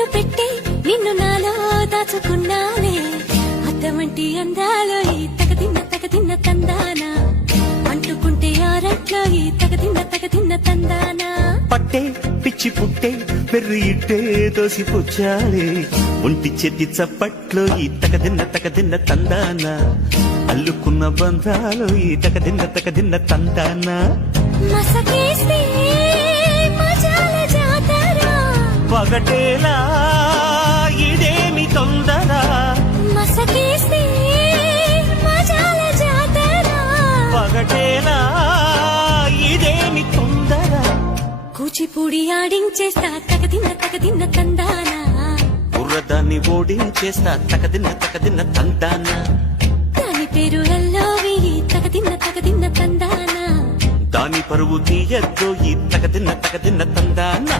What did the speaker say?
కన్ను పెట్టే నిన్ను నాలో దాచుకున్నానే అద్దమంటి అందాలో ఈ తగదిన్న తందానా అంటుకుంటే ఆరట్లో ఈ తగదిన్న తందానా పట్టే పిచ్చి పుట్టే పెర్రి ఇట్టే దోసి పుచ్చాలే ఒంటి చేతి చప్పట్లో ఈ తగదిన్న తందానా అల్లుకున్న బంధాలు ఈ తగదిన్న తందానా మసకేస్తే మజాల జాతర పగటేలా ఇదేమి తొందర మసకేస్తే మజాల జాతర పగటేలా ఇదేమి తొందర కూచిపూడి ఆడించేస్తా తగదిన్న తందానా బుర్రదాన్ని ఓడించేస్తా తగదిన్న తందానా దాని పేరు ఎల్లోవి తగదిన్న తందానా దాని పరువు తీయద్దో ఈ తగదిన్న తందానా